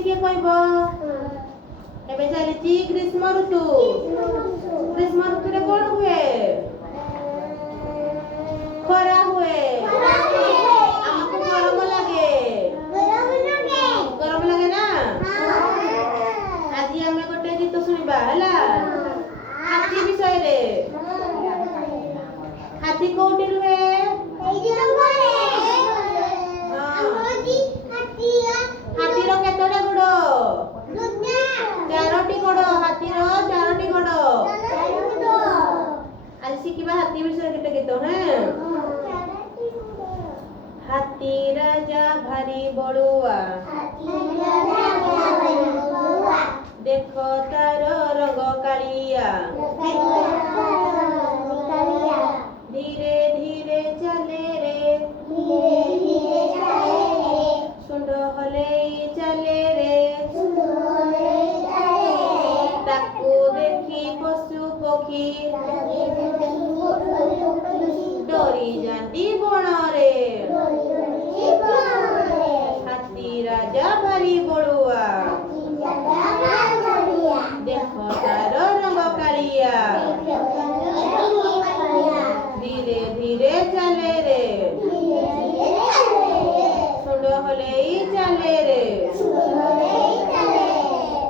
बोली किए कहबो एबे चलीची ग्रीष्म ऋतु ग्रीष्म ऋतु रे कोन हुए खरा हुए हमको गरम लगे ना आज हमें गोटे गीत सुनिबा हला हाथी विषय रे हाथी कोठी रुहे हाथीर केतोटा गोड़ चारोटी गोड़ हाथीर चारोटी गोड़ आज शिखिबा हाथी विषय केते गीत हैं हाथी राजा भारी बड़ुआ देखो तार रंग कालिया धीरे धीरे चले रे सुंड हले चले रे ताकू देखी पशु पक्षी डरी जाती बण रे हाथी राजा भारी बड़ुआ देखो तार रंग कालिया धीरे धीरे चले रे सुंड हले चले रे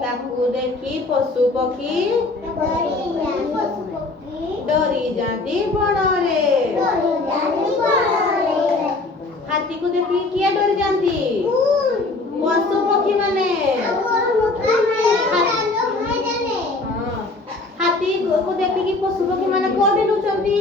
ताकू देखी पशु पक्षी डरी जाती बण रे हाथी को देखी किए डरी जाती पशु पक्षी माने हाथी को देखी कि पशु पक्षी माने कोठी लुचंती